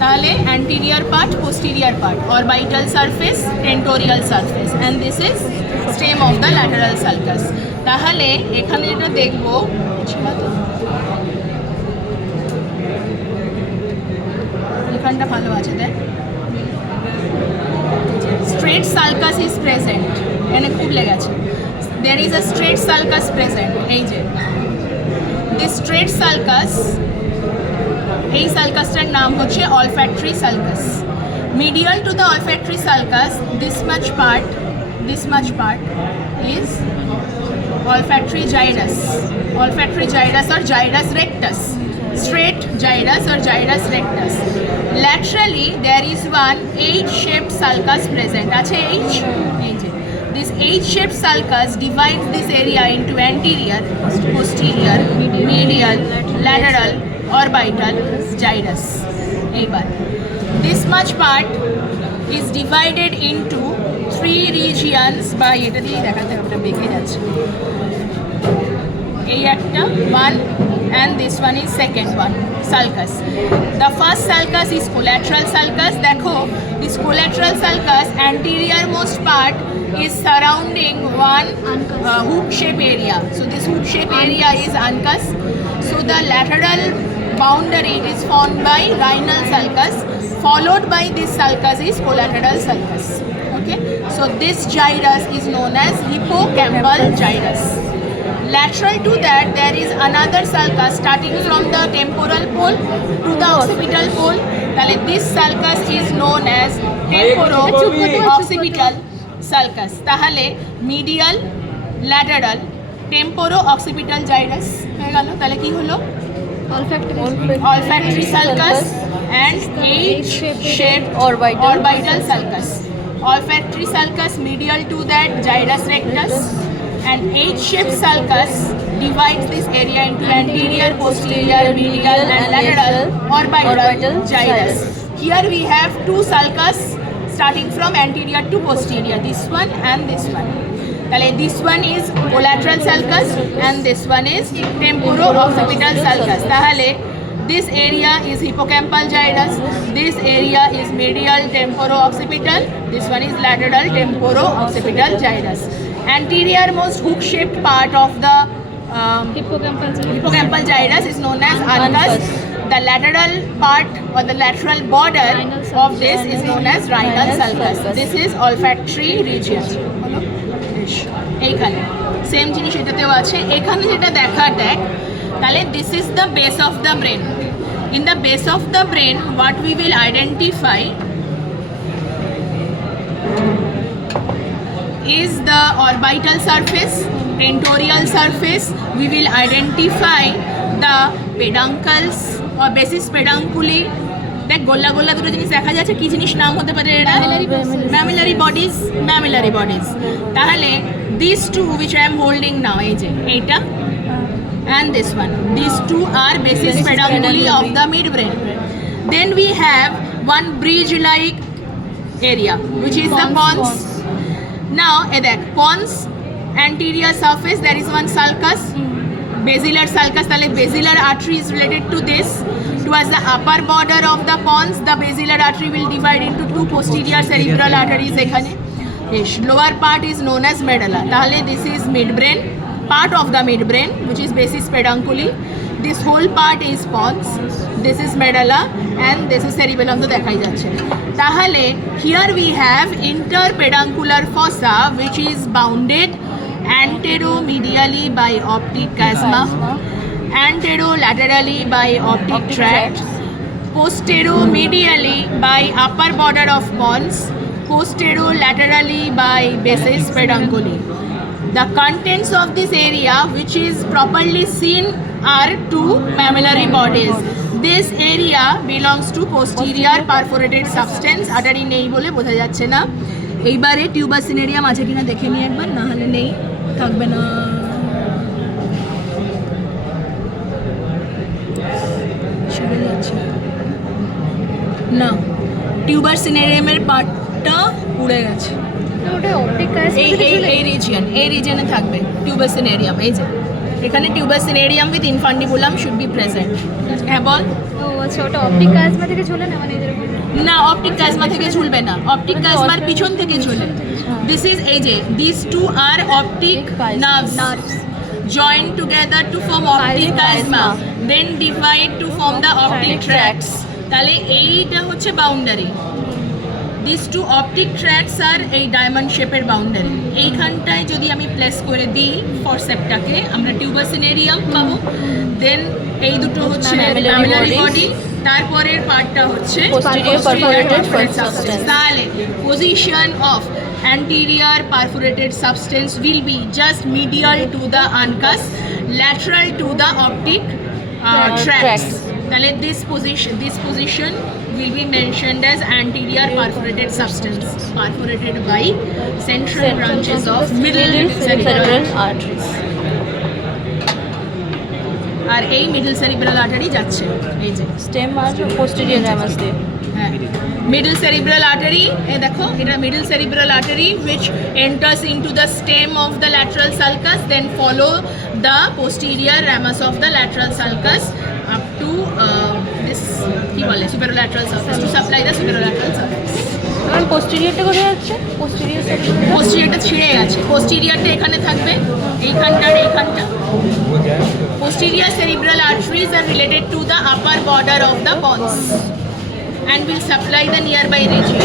তাহলে anterior part, posterior part, orbital surface, tentorial surface, and this is stem of the lateral sulcus. তাহলে এখানে যেটা দেখবো এখানটা ভালো আছে দেখ, straight sulcus is present, এখানে খুব লেগেছে, there is a straight sulcus present, এই যে this straight sulcus, এই সালকাসটার নাম হচ্ছে olfactory sulcus. Medial to the olfactory sulcus, this much part is olfactory gyrus or gyrus rectus, straight gyrus or gyrus rectus. Laterally there is one H-shaped sulcus present. আছে H? This H-shaped sulcus divides this area into anterior, posterior, medial, lateral, orbital, gyrus. এইবার this much part is divided into three regions, বা এটা দিয়ে দেখাতে হবে, এটা বেঁকে যাচ্ছে, এই একটা one and this one is second one sulcus. The first sulcus is collateral sulcus. দেখো this collateral sulcus anterior most part is surrounding one hook shape area. So this hook shape area is uncus. So the lateral boundary is formed by rhinal sulcus, followed by this sulcus is collateral sulcus. Okay, so this gyrus is known as hippocampal gyrus. Lateral to that there is another sulcus starting from the temporal pole to the occipital pole. This sulcus is known as temporo-occipital sulcus. তাহলে medial, lateral, temporo-occipital gyrus হয়ে গেল। তাহলে কি হলো? Olfactory sulcus and H-shaped orbital sulcus. Olfactory sulcus medial to that gyrus rectus, and H-shaped sulcus divides this area into anterior, posterior, medial and lateral orbital gyrus. Here we have two sulcus starting from anterior to posterior, this one and this one. This one is collateral sulcus and this one is temporo-occipital sulcus. This area is hippocampal gyrus, this area is medial temporo-occipital, this one is lateral temporo-occipital gyrus. Anterior most hook-shaped part of the hippocampal gyrus is known as uncus. The lateral part or the lateral border of this is known as rhinal sulcus. This is olfactory region. এইখানে same জিনিস এটাতেও আছে। এখানে যেটা দেখার দেখ, তাহলে this is the base of the brain. In the base of the brain, what we will identify is the orbital surface, tentorial surface. We will identify the peduncles or basis pedunculi. দেখ গোল্লা গোল্লা দুটো জিনিস দেখা যাচ্ছে, কি জিনিস নাম হতে পারে এটা? mammillary bodies. তাহলে these two which I am holding now, এই যে এইটা and this one, these two are basis pedunculi of the midbrain. Then we have one bridge like area which is the pons. Now দেখ pons anterior surface there is one sulcus, basilar sulcus. তাহলে basilar artery is related to this. Towards the upper border of the pons, the basilar artery will divide into two posterior cerebral arteries এখানে. Lower part is known as medulla. তাহলে this is midbrain, part of the midbrain which is basis pedunculi. This whole part is pons, this is medulla and this is cerebellum. তো দেখাই যাচ্ছে। তাহলে here we have interpeduncular fossa which is bounded anteromedially by optic chiasma, anterolaterally by optic tract, posteromedially by upper border of pons, posterolaterally by basis pedunculi. The contents of this area which is properly seen are two mammillary bodies. This area belongs to posterior perforated substance. Attari নেই বলে বোঝা যাচ্ছে না। এইবারে tuber সিনেরিয়াম আছে কিনা দেখে নিই একবার, না হলে নেই থাকবে না। না, টিউবার সিনেরিয়ামের পার্টটা উড়ে গেছে। এই রিজিয়নে থাকবে টিউবার সিনেরিয়াম, এই যে এখানে tuber cinereum with infundibulum should be present. হ্যাঁ বল। ও আচ্ছা, ওটা অপটিক কাজমা থেকে ঝোলে না, মানে এরকম? না, অপটিক কাজমা থেকে ঝুলবে না, অপটিক কাজমার পিছন থেকে ঝুলে। দিস ইজ এই যে this two are optic nerves joined together to form optic chiasma, then divide to form the optic tracts. তাহলে এইটা হচ্ছে boundary. This two optic tracts আর এই ডায়মন্ড শেপের বাউন্ডারি। এইখানটায় যদি আমি প্লেস করে দিই ফরসেপটাকে, আমরা টিউবাসিনেরিয়াম পাবো। দেন এই দুটো হচ্ছে ম্যামেলারি বডি, তারপরের পার্টটা হচ্ছে Posterior perforated substance. তাহলে position of anterior perforated substance will be just medial to the uncus, lateral to the optic tracts. tracts. তাহলে this position will be mentioned as anterior perforated substance, perforated by central branches of middle cerebral arteries. আর এই middle cerebral artery যাচ্ছে এই যে Stem আর posterior ramus দিয়ে। হ্যাঁ, middle cerebral artery, এই দেখো এটা middle cerebral artery which enters into the stem of the lateral sulcus, then follow the posterior ramus of the lateral sulcus up to this কি বলে superolateral surface to supply the superolateral surface. আর posteriorটা কোথায় যাচ্ছে? posterior cerebral। পোস্টেরিয়রটা ছিঁড়ে গেছে, পোস্টেরিয়রটা এখানে থাকবে, এইখানটা। Posterior cerebral arteries are related to the upper border of the pons and will supply the nearby region.